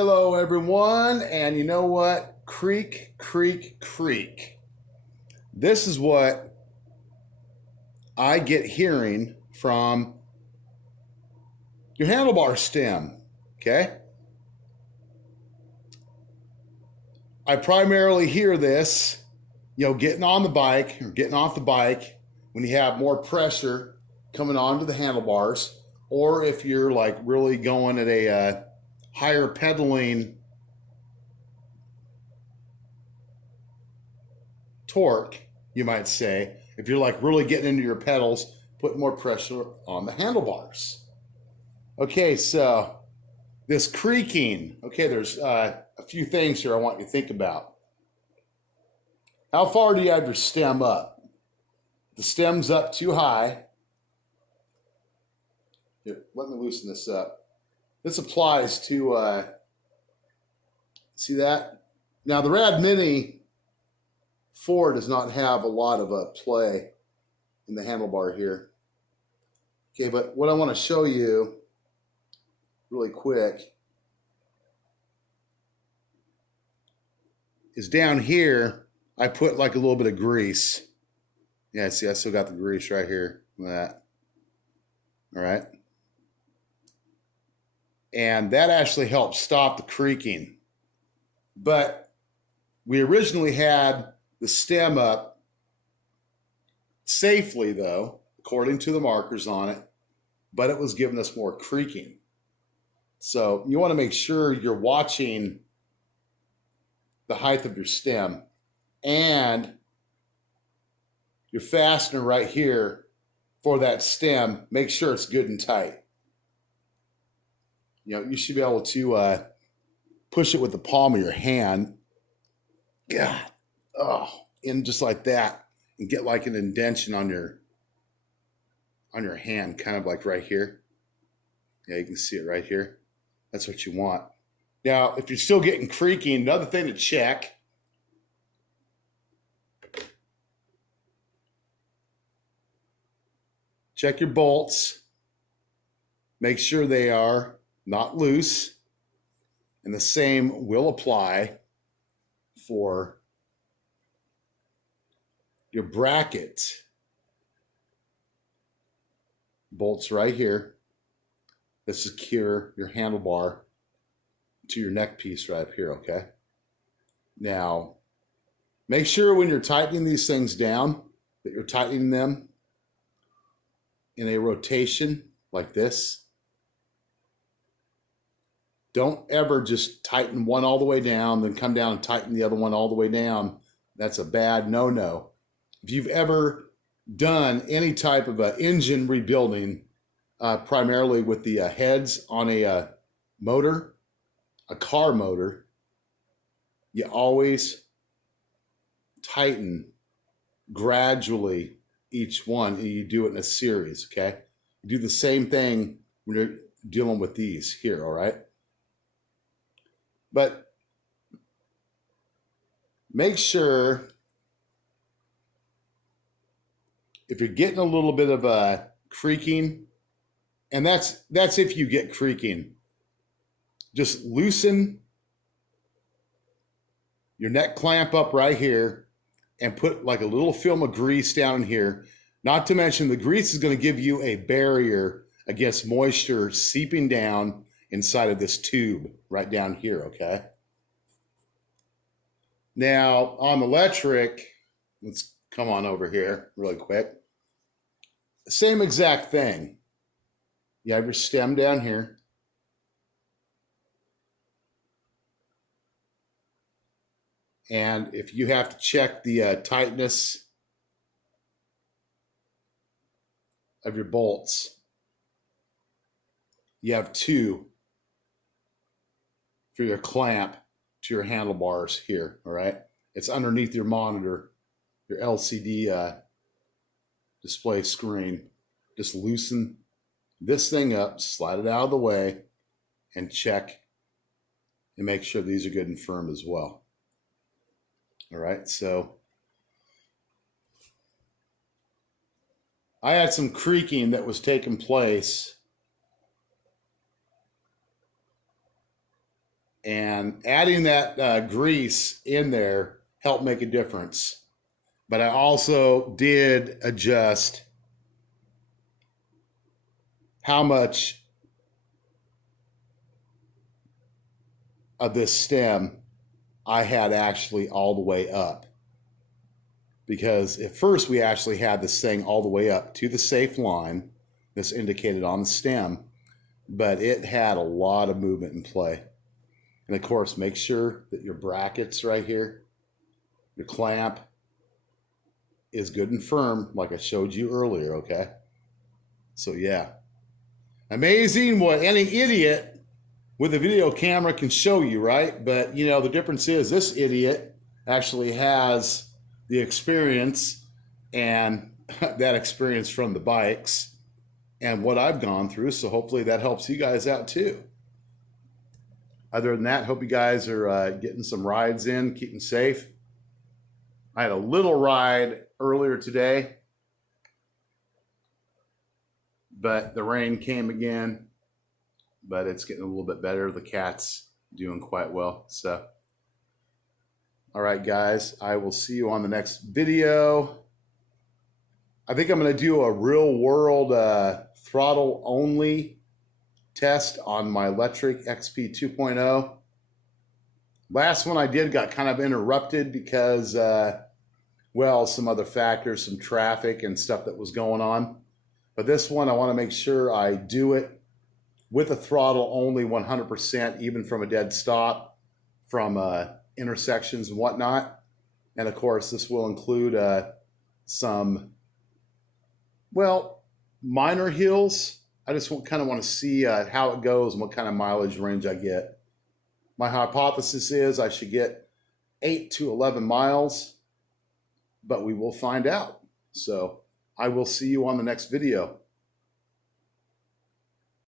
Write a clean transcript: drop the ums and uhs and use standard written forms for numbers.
Hello, everyone, and you know what? Creak, creak, creak. This is what I get hearing from your handlebar stem, okay? I primarily hear this, getting on the bike or getting off the bike when you have more pressure coming onto the handlebars, or if you're like really going at a higher pedaling torque, you might say, if you're like really getting into your pedals, put more pressure on the handlebars. Okay, so this creaking, okay, there's a few things here I want you to think about. How far do you have your stem up? The stem's up too high. Here, let me loosen this up. This applies to, see that? Now the Rad Mini 4 does not have a lot of play in the handlebar here. Okay, but what I want to show you really quick is down here, I put like a little bit of grease. Yeah, see, I still got the grease right here. Look at that. All right. And that actually helps stop the creaking. But we originally had the stem up safely, though, according to the markers on it, but it was giving us more creaking. So you want to make sure you're watching the height of your stem and your fastener right here for that stem. Make sure it's good and tight. You should be able to push it with the palm of your hand. God, in just like that, and get like an indentation on your hand, kind of like right here. Yeah, you can see it right here. That's what you want. Now, if you're still getting creaking, another thing to check. Check your bolts. Make sure they are not loose. And the same will apply for your bracket bolts right here that secure your handlebar to your neck piece right up here, okay? Now, make sure when you're tightening these things down that you're tightening them in a rotation like this. Don't ever just tighten one all the way down, then come down and tighten the other one all the way down. That's a bad no-no. If you've ever done any type of engine rebuilding, primarily with the heads on a motor, a car motor, you always tighten gradually each one, and you do it in a series, okay? You do the same thing when you're dealing with these here, all right? But make sure if you're getting a little bit of creaking, and that's if you get creaking, just loosen your neck clamp up right here and put like a little film of grease down here. Not to mention the grease is going to give you a barrier against moisture seeping down inside of this tube right down here, okay? Now, on the Lectric, let's come on over here really quick. Same exact thing. You have your stem down here. And if you have to check the tightness of your bolts, you have two for your clamp to your handlebars here, all right? It's underneath your monitor, your LCD display screen. Just loosen this thing up, slide it out of the way, and check and make sure these are good and firm as well. All right, so I had some creaking that was taking place, And adding that grease in there helped make a difference. But I also did adjust how much of this stem I had actually all the way up. Because at first we actually had this thing all the way up to the safe line that's indicated on the stem, but it had a lot of movement in play. And of course, make sure that your brackets right here, your clamp is good and firm like I showed you earlier, okay? So yeah, amazing what any idiot with a video camera can show you, right? But you know, the difference is this idiot actually has the experience and that experience from the bikes and what I've gone through. So hopefully that helps you guys out too. Other than that, hope you guys are getting some rides in, keeping safe. I had a little ride earlier today, but the rain came again, but it's getting a little bit better. The cat's doing quite well. So, all right, guys, I will see you on the next video. I think I'm going to do a real world throttle only test on my Lectric XP 2.0. Last one I did got kind of interrupted because, well, some other factors, some traffic and stuff that was going on. But this one, I want to make sure I do it with a throttle only 100%, even from a dead stop, from intersections and whatnot. And of course, this will include some, well, minor hills. I just kind of want to see how it goes and what kind of mileage range I get. My hypothesis is I should get 8 to 11 miles, but we will find out. So I will see you on the next video.